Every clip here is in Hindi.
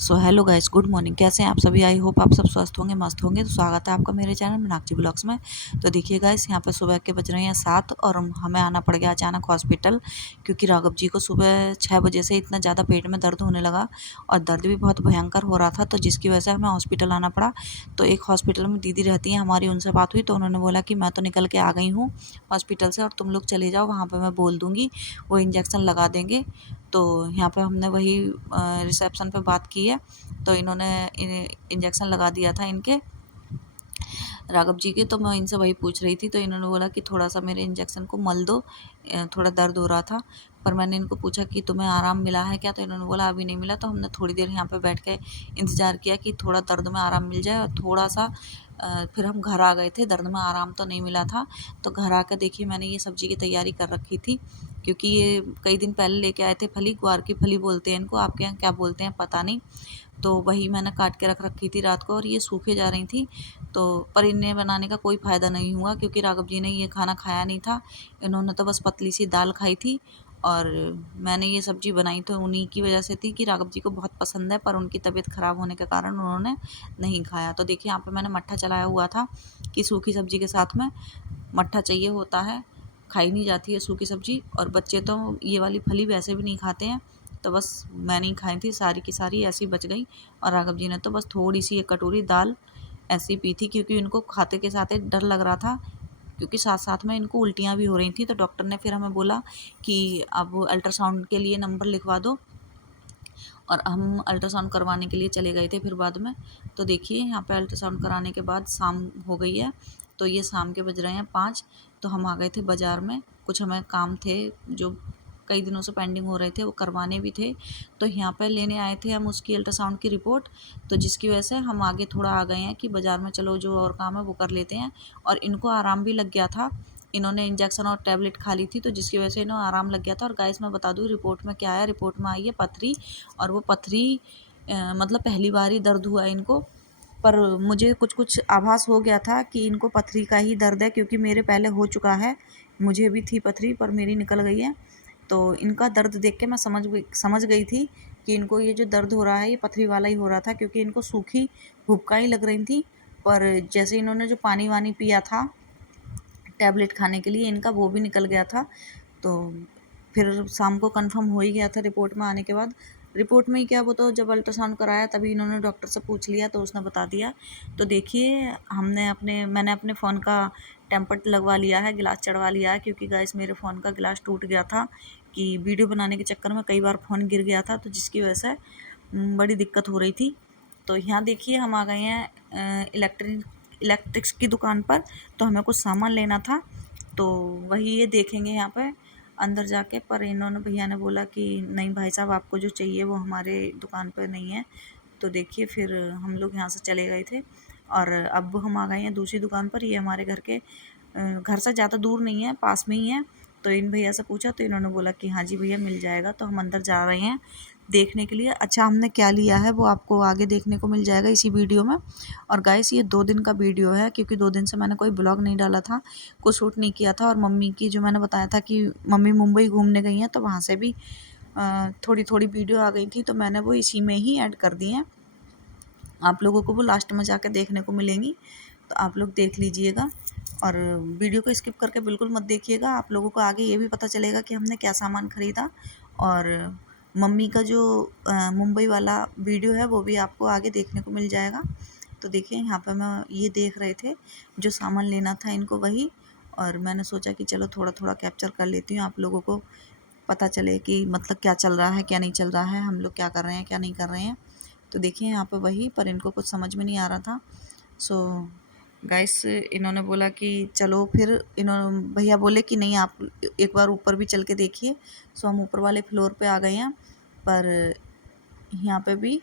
So hello guys, good morning. कैसे हैं आप सभी? आई होप आप सब स्वस्थ होंगे, मस्त होंगे। तो स्वागत है आपका मेरे चैनल मीनाक्षी ब्लॉग्स में। तो देखिए गाइस, यहाँ पे सुबह के बज रहे हैं 7 और हमें आना पड़ गया अचानक हॉस्पिटल, क्योंकि राघव जी को सुबह 6 बजे से इतना ज़्यादा पेट में दर्द होने लगा और दर्द भी बहुत भयंकर हो रहा था, तो जिसकी वजह से हमें हॉस्पिटल आना पड़ा। तो एक हॉस्पिटल में दीदी रहती हैं हमारी, उनसे बात हुई तो उन्होंने बोला कि मैं तो निकल के आ गई हूँ हॉस्पिटल से और तुम लोग चले जाओ, वहाँ पर मैं बोल दूँगी, वो इंजेक्शन लगा देंगे। तो यहाँ पे हमने वही रिसेप्शन पे बात की है, तो इन्होंने इंजेक्शन लगा दिया था इनके राघव जी के। तो मैं इनसे वही पूछ रही थी, तो इन्होंने बोला कि थोड़ा सा मेरे इंजेक्शन को मल दो, थोड़ा दर्द हो रहा था। पर मैंने इनको पूछा कि तुम्हें आराम मिला है क्या, तो इन्होंने बोला अभी नहीं मिला। तो हमने थोड़ी देर यहाँ पे बैठ के इंतज़ार किया कि थोड़ा दर्द में आराम मिल जाए, और थोड़ा सा फिर हम घर आ गए थे। दर्द में आराम तो नहीं मिला था, तो घर आकर देखिए मैंने ये सब्ज़ी की तैयारी कर रखी थी, क्योंकि ये कई दिन पहले लेके आए थे फली, ग्वार की फली बोलते हैं इनको, आपके यहाँ क्या बोलते हैं पता नहीं। तो वही मैंने काट के रख रखी थी रात को, और ये सूखे जा रही थी। तो पर इन्हें बनाने का कोई फ़ायदा नहीं हुआ, क्योंकि राघव जी ने ये खाना खाया नहीं था। इन्होंने तो बस पतली सी दाल खाई थी, और मैंने ये सब्ज़ी बनाई तो उन्हीं की वजह से थी कि राघव जी को बहुत पसंद है, पर उनकी तबीयत ख़राब होने के कारण उन्होंने नहीं खाया। तो देखिए यहाँ पे मैंने मट्ठा चलाया हुआ था कि सूखी सब्ज़ी के साथ में मट्ठा चाहिए होता है, खाई नहीं जाती है सूखी सब्ज़ी, और बच्चे तो ये वाली फली वैसे भी नहीं खाते हैं। तो बस मैंने ही खाई थी, सारी की सारी ऐसी बच गई, और राघव जी ने तो बस थोड़ी सी एक कटोरी दाल ऐसी पी थी, क्योंकि इनको खाते के साथ एक डर लग रहा था, क्योंकि साथ साथ में इनको उल्टियाँ भी हो रही थी। तो डॉक्टर ने फिर हमें बोला कि अब अल्ट्रासाउंड के लिए नंबर लिखवा दो, और हम अल्ट्रासाउंड करवाने के लिए चले गए थे फिर बाद में। तो देखिए यहाँ पे अल्ट्रासाउंड कराने के बाद शाम हो गई है, तो ये शाम के बज रहे हैं 5। तो हम आ गए थे बाज़ार में, कुछ हमें काम थे जो कई दिनों से पेंडिंग हो रहे थे, वो करवाने भी थे। तो यहाँ पे लेने आए थे हम उसकी अल्ट्रासाउंड की रिपोर्ट, तो जिसकी वजह से हम आगे थोड़ा आ गए हैं कि बाज़ार में चलो जो और काम है वो कर लेते हैं। और इनको आराम भी लग गया था, इन्होंने इंजेक्शन और टैबलेट खा ली थी, तो जिसकी वजह से इन्हें आराम लग गया था। और गाइस मैं बता दूँ रिपोर्ट में क्या आया, रिपोर्ट में आई है पथरी, और वो पथरी मतलब पहली बार ही दर्द हुआ है इनको। पर मुझे कुछ कुछ आभास हो गया था कि इनको पथरी का ही दर्द है, क्योंकि मेरे पहले हो चुका है, मुझे भी थी पथरी पर मेरी निकल गई है। तो इनका दर्द देख के मैं समझ गई थी कि इनको ये जो दर्द हो रहा है ये पथरी वाला ही हो रहा था, क्योंकि इनको सूखी भुक्काई लग रही थी। पर जैसे इन्होंने जो पानी वानी पिया था टैबलेट खाने के लिए, इनका वो भी निकल गया था। तो फिर शाम को कंफर्म हो ही गया था रिपोर्ट में आने के बाद। रिपोर्ट में ही क्या, वो तो जब अल्ट्रासाउंड कराया तभी इन्होंने डॉक्टर से पूछ लिया, तो उसने बता दिया। तो देखिए मैंने अपने फ़ोन का टेम्पर लगवा लिया है, गिलास चढ़वा लिया है, क्योंकि गाइस मेरे फ़ोन का गिलास टूट गया था कि वीडियो बनाने के चक्कर में कई बार फ़ोन गिर गया था, तो जिसकी वजह से बड़ी दिक्कत हो रही थी। तो यहाँ देखिए हम आ गए हैं इलेक्ट्रिक्स की दुकान पर, तो हमें कुछ सामान लेना था, तो वही ये देखेंगे यहाँ पे अंदर जाके। पर इन्होंने भैया ने बोला कि नहीं भाई साहब, आपको जो चाहिए वो हमारे दुकान पर नहीं है। तो देखिए फिर हम लोग यहाँ से चले गए थे, और अब हम आ गए हैं दूसरी दुकान पर। ये हमारे घर से ज़्यादा दूर नहीं है, पास में ही है। तो इन भैया से पूछा तो इन्होंने बोला कि हाँ जी भैया मिल जाएगा। तो हम अंदर जा रहे हैं देखने के लिए। अच्छा, हमने क्या लिया है वो आपको आगे देखने को मिल जाएगा इसी वीडियो में। और गाइस ये 2 दिन का वीडियो है, क्योंकि 2 दिन से मैंने कोई ब्लॉग नहीं डाला था, कुछ शूट नहीं किया था। और मम्मी की जो मैंने बताया था कि मम्मी मुंबई घूमने गई हैं, तो वहाँ से भी थोड़ी थोड़ी वीडियो आ गई थी, तो मैंने वो इसी में ही ऐड कर दी हैं। आप लोगों को वो लास्ट में जाके देखने को मिलेंगी, तो आप लोग देख लीजिएगा, और वीडियो को स्किप करके बिल्कुल मत देखिएगा। आप लोगों को आगे ये भी पता चलेगा कि हमने क्या सामान ख़रीदा। और मम्मी का जो मुंबई वाला वीडियो है वो भी आपको आगे देखने को मिल जाएगा। तो देखिए यहाँ पे मैं ये देख रहे थे जो सामान लेना था इनको, वही। और मैंने सोचा कि चलो थोड़ा थोड़ा कैप्चर कर लेती हूँ, आप लोगों को पता चले कि मतलब क्या चल रहा है क्या नहीं चल रहा है, हम लोग क्या कर रहे हैं क्या नहीं कर रहे हैं। तो देखिए यहाँ पे वही, पर इनको कुछ समझ में नहीं आ रहा था। सो गाइस इन्होंने बोला कि चलो, फिर इन्होंने भैया बोले कि नहीं आप एक बार ऊपर भी चल के देखिए। सो हम ऊपर वाले फ्लोर पे आ गए हैं, पर यहाँ पे भी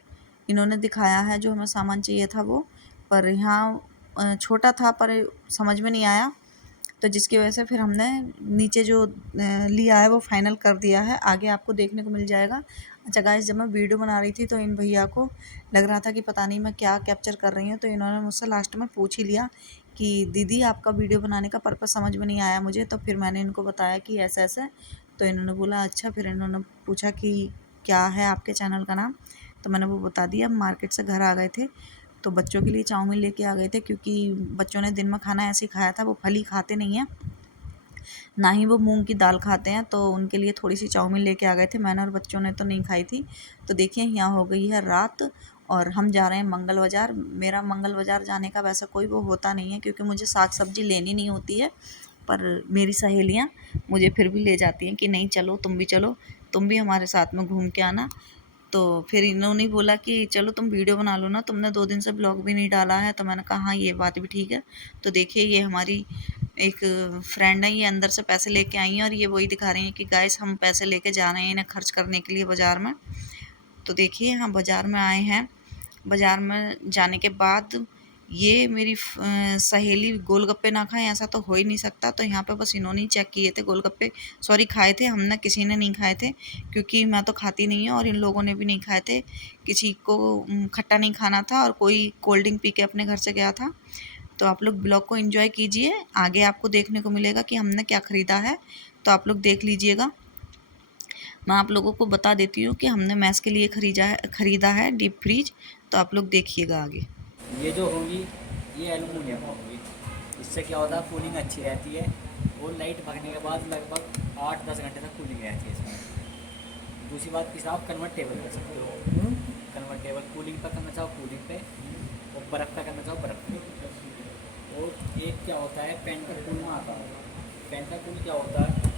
इन्होंने दिखाया है जो हमें सामान चाहिए था वो, पर यहाँ छोटा था पर समझ में नहीं आया, तो जिसकी वजह से फिर हमने नीचे जो लिया है वो फाइनल कर दिया है, आगे आपको देखने को मिल जाएगा। अच्छा गाइस, जब मैं वीडियो बना रही थी तो इन भैया को लग रहा था कि पता नहीं मैं क्या कैप्चर कर रही हूँ, तो इन्होंने मुझसे लास्ट में पूछ ही लिया कि दीदी आपका वीडियो बनाने का पर्पस समझ में नहीं आया मुझे। तो फिर मैंने इनको बताया कि ऐसे ऐसे, तो इन्होंने बोला अच्छा। फिर इन्होंने पूछा कि क्या है आपके चैनल का नाम, तो तो मैंने वो बता दिया। मार्केट से घर आ गए थे तो बच्चों के लिए चाउमीन लेके आ गए थे, क्योंकि बच्चों ने दिन में खाना ऐसे ही खाया था, वो फल ही खाते नहीं हैं, ना ही वो मूंग की दाल खाते हैं, तो उनके लिए थोड़ी सी चाउमीन लेके आ गए थे। मैंने और बच्चों ने तो नहीं खाई थी। तो देखिए यहाँ हो गई है रात और हम जा रहे हैं मंगल बाज़ार। मेरा मंगल बाज़ार जाने का वैसा कोई वो होता नहीं है, क्योंकि मुझे साग सब्जी लेनी नहीं होती है, पर मेरी सहेलियाँ मुझे फिर भी ले जाती हैं कि नहीं चलो, तुम भी चलो, तुम भी हमारे साथ में घूम के आना। तो फिर इन्होंने बोला कि चलो तुम वीडियो बना लो ना, तुमने 2 दिन से ब्लॉग भी नहीं डाला है। तो मैंने कहा हाँ ये बात भी ठीक है। तो देखिए ये हमारी एक फ्रेंड है, ये अंदर से पैसे लेके आई हैं और ये वही दिखा रही हैं कि गाइस हम पैसे लेके जा रहे हैं इन्हें खर्च करने के लिए बाज़ार में। तो देखिए हम बाज़ार में आए हैं। बाज़ार में जाने के बाद ये मेरी सहेली गोलगप्पे ना खाएं ऐसा तो हो ही नहीं सकता। तो यहाँ पे बस इन्होंने ही चेक किए थे गोलगप्पे, सॉरी खाए थे, हमने किसी ने नहीं खाए थे, क्योंकि मैं तो खाती नहीं हूँ और इन लोगों ने भी नहीं खाए थे। किसी को खट्टा नहीं खाना था और कोई कोल्ड ड्रिंक पी के अपने घर से गया था। तो आप लोग ब्लॉग को एंजॉय कीजिए, आगे आपको देखने को मिलेगा कि हमने क्या ख़रीदा है, तो आप लोग देख लीजिएगा। मैं आप लोगों को बता देती हूँ कि हमने मैस के लिए ख़रीदा है डीप फ्रीज, तो आप लोग देखिएगा आगे। ये जो होंगी ये एलुमिनियम होंगी। इससे क्या होता है कूलिंग अच्छी रहती है और लाइट भगने के बाद लगभग 8-10 घंटे तक कूलिंग रहती है इसमें। दूसरी बात कि आप कन्वर्टेबल कर सकते हो, कन्वर्टेबल कूलिंग पर करना चाहो कूलिंग पे और बर्फ़ पे करना चाहो बर्फ़ पे। और एक क्या होता है पेंटा कूल में आता है। पेंटा कूल क्या होता है